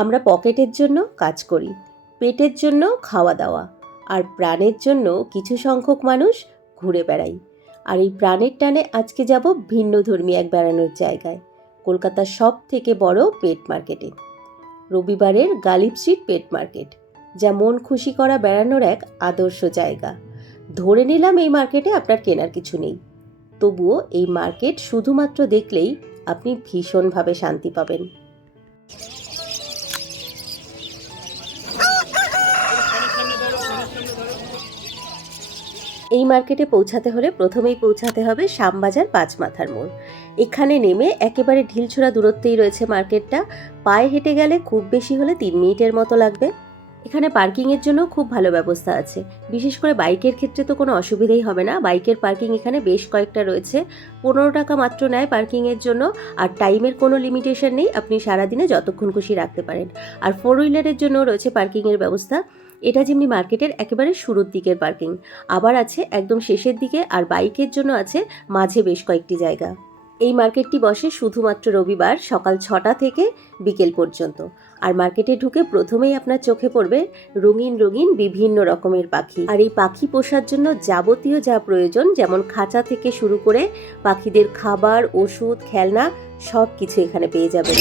আমরা পকেটের জন্য কাজ করি, পেটের জন্য খাওয়া দাওয়া, আর প্রাণের জন্য কিছু সংখ্যক মানুষ ঘুরে বেড়াই। আর এই প্রাণের টানে আজকে যাব ভিন্ন ধর্মী এক বেড়ানোর জায়গায়, কলকাতার সব থেকে বড় পেট মার্কেটে। রবিবারের গালিব স্ট্রিট পেট মার্কেট, যা মন খুশি করা বেড়ানোর এক আদর্শ জায়গা। ধরে নিলাম এই মার্কেটে আপনার কেনার কিছু নেই। তবুও এই মার্কেট শুধুমাত্র দেখলেই আপনি ভীষণভাবে শান্তি পাবেন। এই মার্কেটে পৌঁছাতে হলে প্রথমেই পৌঁছাতে হবে শ্যামবাজার পাঁচ মাথার মোড়। এখানে নেমে একেবারে ঢিলছোড়া দূরত্বেই রয়েছে মার্কেটটা। পায়ে হেঁটে গেলে খুব বেশি হলে তিন মিনিটের মতো লাগবে। এখানে পার্কিংয়ের জন্য খুব ভালো ব্যবস্থা আছে। বিশেষ করে বাইকের ক্ষেত্রে তো কোনো অসুবিধেই হবে না। বাইকের পার্কিং এখানে বেশ কয়েকটা রয়েছে। পনেরো টাকা মাত্র নেয় পার্কিংয়ের জন্য। আর টাইমের কোনো লিমিটেশন নেই। আপনি সারাদিনে যতক্ষণ খুশি রাখতে পারেন। আর ফোর হুইলারের জন্য রয়েছে পার্কিংয়ের ব্যবস্থা। এটা যেমনি মার্কেটের একেবারে শুরুর দিকের পার্কিং। আবার আছে একদম শেষের দিকে আর বাইকের জন্য আছে মাঝে বেশ কয়েকটি জায়গা। এই মার্কেটটি বসে শুধুমাত্র রবিবার সকাল ছটা থেকে বিকেল পর্যন্ত। আর মার্কেটে ঢুকে প্রথমেই আপনার চোখে পড়বে রঙিন রঙিন বিভিন্ন রকমের পাখি। আর এই পাখি পোষার জন্য যাবতীয় যা প্রয়োজন, যেমন খাঁচা থেকে শুরু করে পাখিদের খাবার, ওষুধ, খেলনা সব কিছু এখানে পেয়ে যাবেন।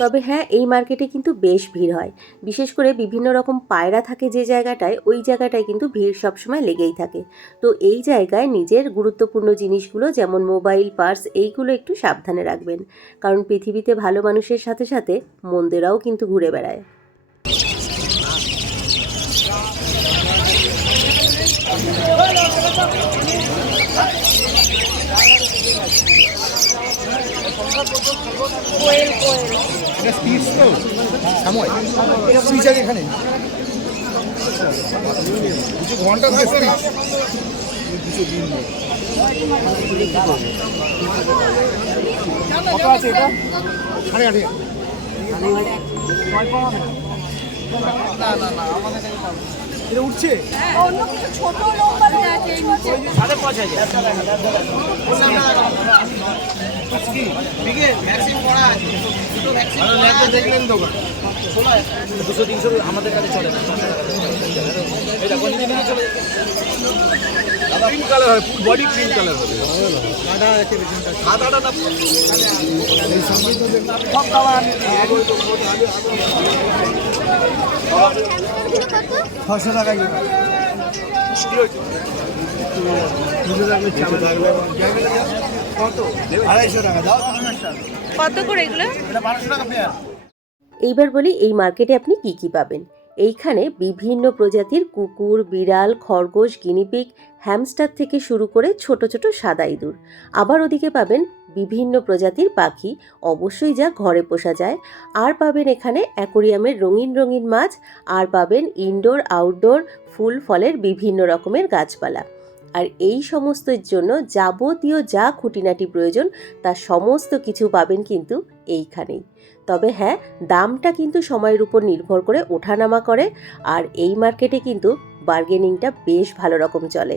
তবে হ্যাঁ এই মার্কেটে কিন্তু বেশ ভিড় হয়। বিশেষ করে বিভিন্ন রকম পায়রা থাকে যে জায়গাটায়, ওই জায়গাটায় কিন্তু ভিড় সবসময় লেগেই থাকে। তো এই জায়গায় নিজের গুরুত্বপূর্ণ জিনিসগুলো যেমন মোবাইল, পার্স, এইগুলো একটু সাবধানে রাখবেন। কারণ পৃথিবীতে ভালো মানুষের সাথে সাথে মন্দিরাও কিন্তু ঘুরে বেড়ায়। এটা স্পিচ তো। সময় স্পিচ আছে এখানে। কিছু ঘণ্টা ধরে স্পিচ কিছু দিন। কত আছে এটা? সাড়ে আটে। এটা উঠছে? অন্য কিছু ছোট লম্বা আছে? দেখলেন দোকান। দুশো তিনশো আমাদের কাছে চলে না। ক্রিম কালার হয় ফুল বডি ক্রিম কালার হবে সাদাটা না সব কালার ছশো টাকা কিলো। কত আড়াইশো টাকা দাও। কত করে এগুলো? এটা বারোশো টাকা পেয়ার। এইবার বলি এই মার্কেটে আপনি কি কি পাবেন? এইখানে বিভিন্ন প্রজাতির কুকুর বিড়াল খরগোশ গিনিপিগ হ্যামস্টার থেকে শুরু করে ছোট ছোট সাদা ইঁদুর। আবার ওদিকে পাবেন বিভিন্ন প্রজাতির পাখি অবশ্যই যা ঘরে পোষা যায়। আর পাবেন এখানে অ্যাকোরিয়ামের রঙিন রঙিন মাছ, আর পাবেন ইনডোর আউটডোর ফুল ফলের বিভিন্ন রকমের গাছপালা। আর এই সমস্তের জন্য যাবতীয় যা খুঁটিনাটি প্রয়োজন তার সমস্ত কিছু পাবেন কিন্তু এইখানেই। তবে হ্যাঁ দামটা কিন্তু সময়ের উপর নির্ভর করে ওঠানামা করে, আর এই মার্কেটে কিন্তু বার্গেনিংটা বেশ ভালো রকম চলে।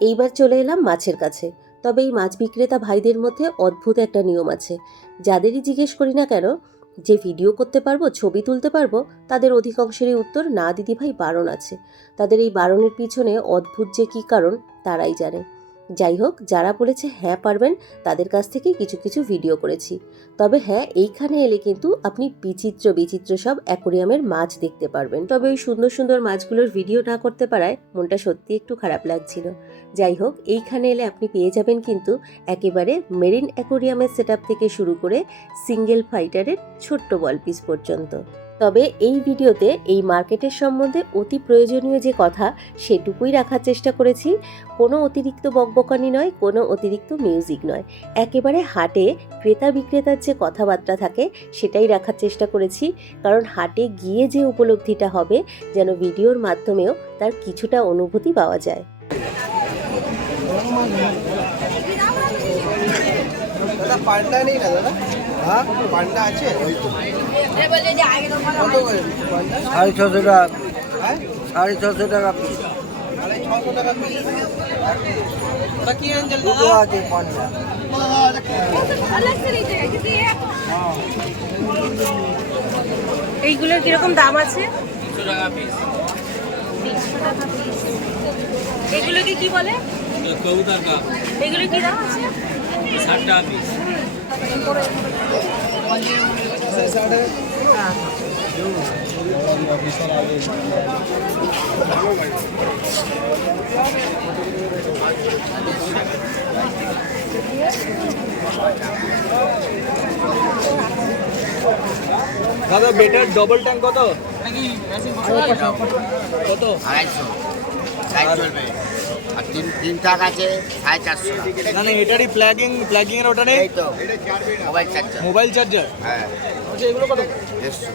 এইবার চলে এলাম মাছের কাছে। তবে এই মাছ বিক্রেতা ভাইদের মধ্যে অদ্ভুত একটা নিয়ম আছে। যাদেরই জিজ্ঞেস করি না কেন, যে ভিডিও করতে পারব, ছবি তুলতে পারব, তাদের অধিকাংশেরই উত্তর, না, দিদিভাই, বারণ আছে। তাদের এই বারণের পিছনে অদ্ভুত যে কী কারণ, তারাই জানে। যাই হোক, যারা বলেছে হ্যাঁ পারবেন, তাদের কাছ থেকে কিছু কিছু ভিডিও করেছি। তবে হ্যাঁ এইখানে এলে কিন্তু আপনি বিচিত্র বিচিত্র সব অ্যাকোরিয়ামের মাছ দেখতে পারবেন। তবে ওই সুন্দর সুন্দর মাছগুলোর ভিডিও না করতে পারায় মনটা সত্যি একটু খারাপ লাগছিল। যাই হোক, এইখানে এলে আপনি পেয়ে যাবেন কিন্তু একেবারে মেরিন অ্যাকোরিয়ামের সেট থেকে শুরু করে সিঙ্গেল ফাইটারের ছোট্ট বল পিস পর্যন্ত। তবে এই ভিডিওতে এই মার্কেটের সম্বন্ধে অতি প্রয়োজনীয় যে কথা সেটুকুই রাখার চেষ্টা করেছি। কোনো অতিরিক্ত বকবকানি নয়, কোনো অতিরিক্ত মিউজিক নয়। একেবারে হাটে ক্রেতা বিক্রেতার যে কথাবার্তা থাকে সেটাই রাখার চেষ্টা করেছি। কারণ হাটে গিয়ে যে উপলব্ধিটা হবে যেন ভিডিওর মাধ্যমেও তার কিছুটা অনুভূতি পাওয়া যায়। পান্ডা নেই না দাদা? পান্ডা আছে? পান্ডা? সাড়ে ছশো টাকা। হ্যাঁ? সাড়ে ছশো টাকা পিস ছশো টাকা পিস দুটো আছে পান্ডা। এইগুলোর কীরকম দাম আছে? তিনশো টাকা পিস এগুলোকে কি বলে? এগুলো কি দাম আছে? ষাট টাকা পিস দাদা বেটার ডবল ট্যাঙ্ক কত? কত? আড়াইশো। চলবে তিন তিন টাক আছে সাড়ে চারশো না না এটারই প্লাগিং প্লাগিং এর ওটা নেই? এই তো মোবাইল চার্জার মোবাইল চার্জার হ্যাঁ। আচ্ছা এগুলো কত? দেড়শো।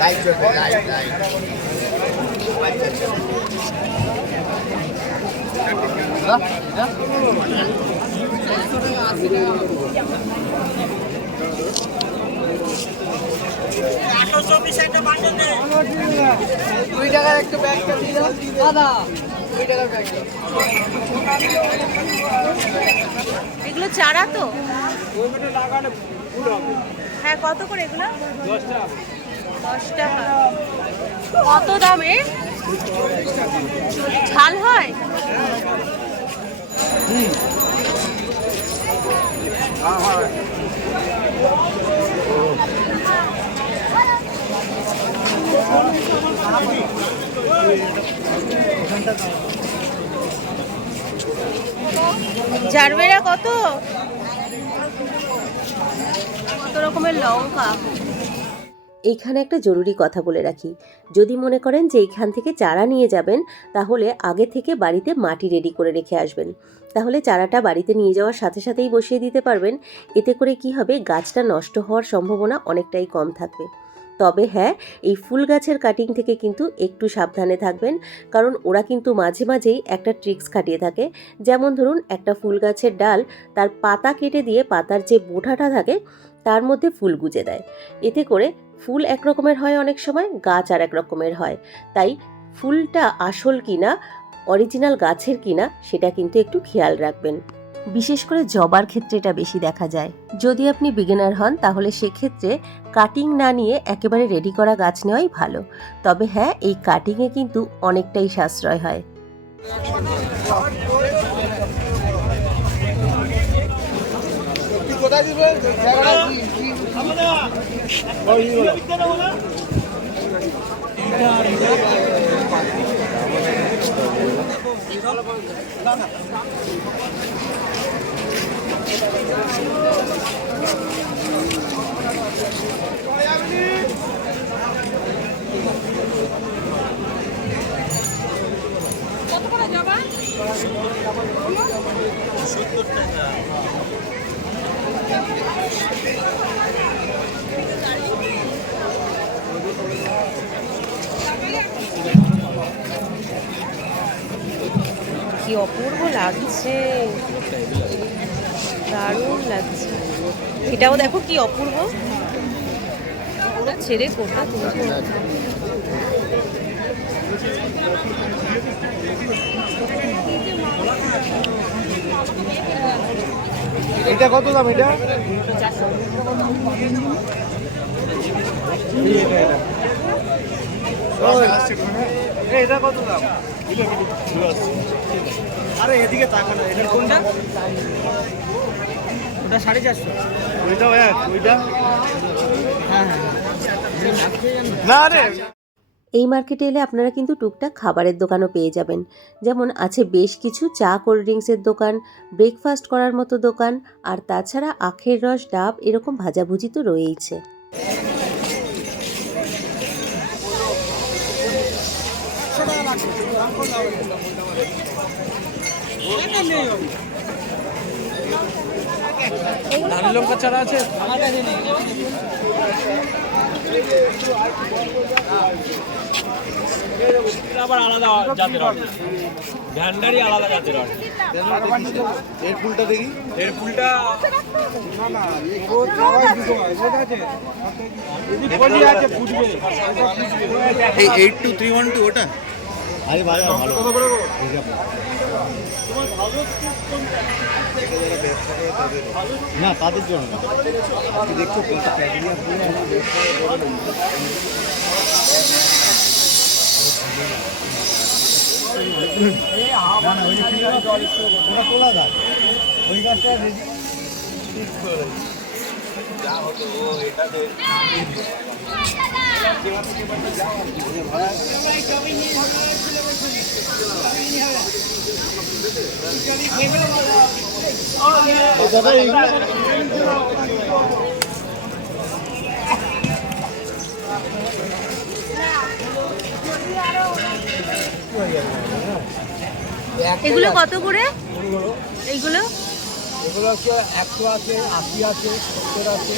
Light light light mobile charger দুই টাকার একটা ব্যাগটা দিয়ে দাদা দুই টাকার ব্যাগটা এগুলো চারা তো? হ্যাঁ কত করে এগুলো? দশ টাকা। কত দামে ঝাল হয়। জারবেরা কত? কত রকমের লঙ্কা? এইখানে একটা জরুরি কথা বলে রাখি। যদি মনে করেন যে এইখান থেকে চারা নিয়ে যাবেন, তাহলে আগে থেকে বাড়িতে মাটি রেডি করে রেখে আসবেন। তাহলে চারাটা বাড়িতে নিয়ে যাওয়ার সাথে সাথেই বসিয়ে দিতে পারবেন। এতে করে কি হবে? গাছটা নষ্ট হওয়ার সম্ভাবনা অনেকটাই কম থাকবে। তবে হ্যাঁ এই ফুল গাছের কাটিং থেকে কিন্তু একটু সাবধানে থাকবেন। কারণ ওরা কিন্তু মাঝে মাঝেই একটা ট্রিক্স খাটিয়ে থাকে। যেমন ধরুন, একটা ফুল গাছের ডাল তার পাতা কেটে দিয়ে পাতার যে বোঠাটা থাকে, তার মধ্যে ফুল গুজে দেয়। এতে করে ফুল এক রকমের হয় অনেক সময়, গাছ আর এক রকমের হয়। তাই ফুলটা আসল কিনা অরিজিনাল গাছের কিনা, সেটা কিন্তু একটু খেয়াল রাখবেন। বিশেষ করে জবার ক্ষেত্রে এটা বেশি দেখা যায়। যদি আপনি বিগিনার হন, তাহলে সেক্ষেত্রে কাটিং না নিয়ে একেবারে রেডি করা গাছ নেওয়াই ভালো। তবে হ্যাঁ এই কাটিংয়ে কিন্তু অনেকটাই সাশ্রয় হয়। কোথায় দিবে জায়গাটা কি অপূর্ব লাগছে। দারুণ লাগছে। এটাও দেখো কি অপূর্ব। যাচ্ছে রে কোটা তুলছে এটা কত দাম এটা? এটা কত দাম? আরে এদিকে তাকা না এটা কোনটা? ওটা সাড়ে চারশো। ওইটাও এক ওইটা? হ্যাঁ হ্যাঁ। না রে। এই মার্কেটে এলে আপনারা কিন্তু টুকটাক খাবারের দোকানও পেয়ে যাবেন। যেমন আছে বেশ কিছু চা কোল্ড ড্রিঙ্কসের দোকান ব্রেকফাস্ট করার মতো দোকান আর তাছাড়া আখের রস ডাব এরকম ভাজাভুজি তো রয়েইছে। লাল লঙ্কা চারা আছে? আবার আলাদা জাতের ভ্যান্ডারি আলাদা জাতের এর ফুলটা দেখি। এর ফুলটা এই eight two three one two ওটা? আরে ভালো। ভালো না তাদের জন্য। আপনি দেখছ কোনটা পুরো যে তোলা এগুলো কত করে? এইগুলো এগুলো হচ্ছে একশো আছে আশি আছে সত্তর আছে।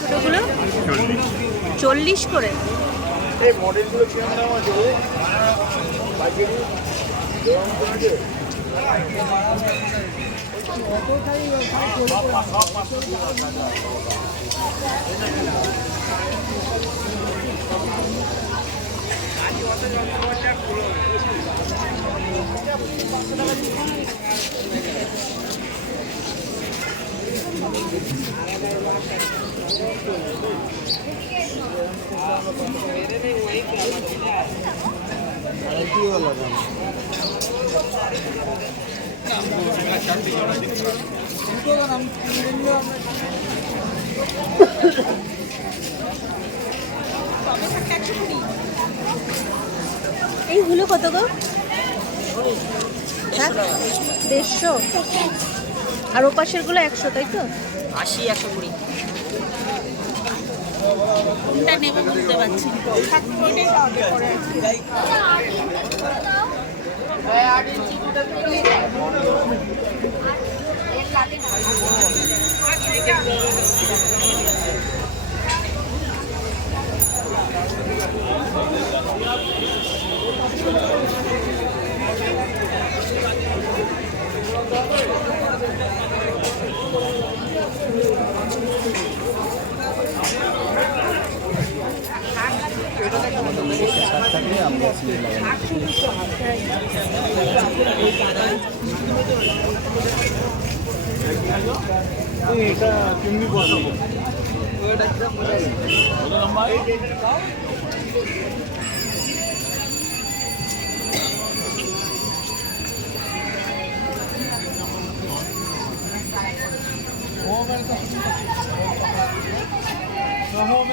ছোটগুলো? চল্লিশ করে? এই মডেলগুলো কীরকম দাম আছে? পাইকারি? দেওয়া মতো আছে? আর কি হলো দাম? এইগুলো কত গো? হ্যাঁ? দেড়শো? আর ওপাশেরগুলো একশো তাই তো? আশি একশো কুড়ি। কোনটা নেব বুঝতে পারছি 일단 병리 보아서 오늘 엄마 저 홈에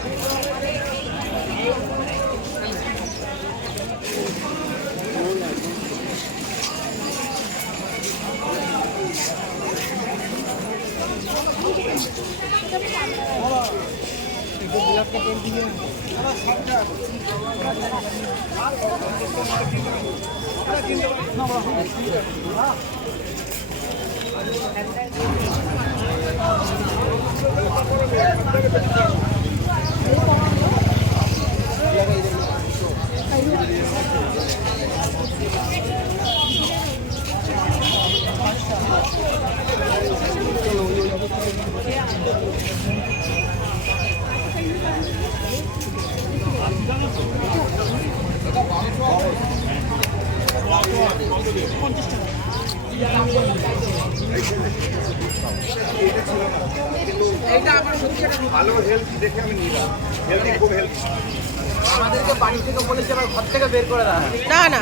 なるほど。ভালো হেলথ দেখে আমি নিলাম। হেলদি খুব হেলদি আমাদেরকে বাড়ি থেকে বলেছে আমার ঘর থেকে বের করে দেওয়া না না।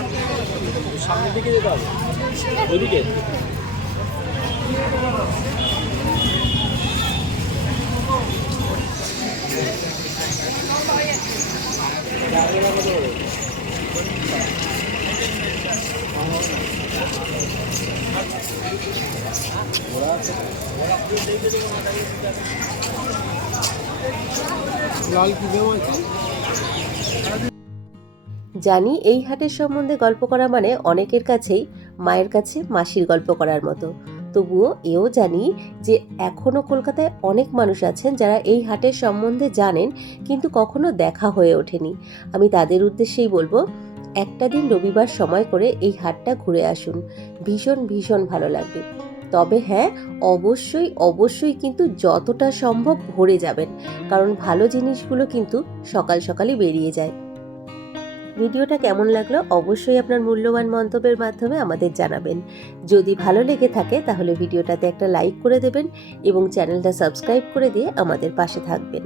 সামনের দিকে যেতে হবে। ওইদিকে জানি এই হাটের সম্বন্ধে গল্প করা মানে অনেকের কাছেই মায়ের কাছে মাসির গল্প করার মতো। তবুও এও জানি যে এখনও কলকাতায় অনেক মানুষ আছেন যারা এই হাটের সম্বন্ধে জানেন কিন্তু কখনো দেখা হয়ে ওঠেনি। আমি তাদের উদ্দেশ্যেই বলব, একটা দিন রবিবার সময় করে এই হাটটা ঘুরে আসুন। ভীষণ ভীষণ ভালো লাগবে। তবে হ্যাঁ অবশ্যই অবশ্যই কিন্তু যতটা সম্ভব ভরে যাবেন। কারণ ভালো জিনিসগুলো কিন্তু সকাল সকালই বেরিয়ে যায়। ভিডিওটা কেমন লাগল অবশ্যই আপনার মূল্যবান মন্তব্যের মাধ্যমে আমাদের জানাবেন। যদি ভালো লেগে থাকে তাহলে ভিডিওটাতে একটা লাইক করে দেবেন এবং চ্যানেলটা সাবস্ক্রাইব করে দিয়ে আমাদের পাশে থাকবেন।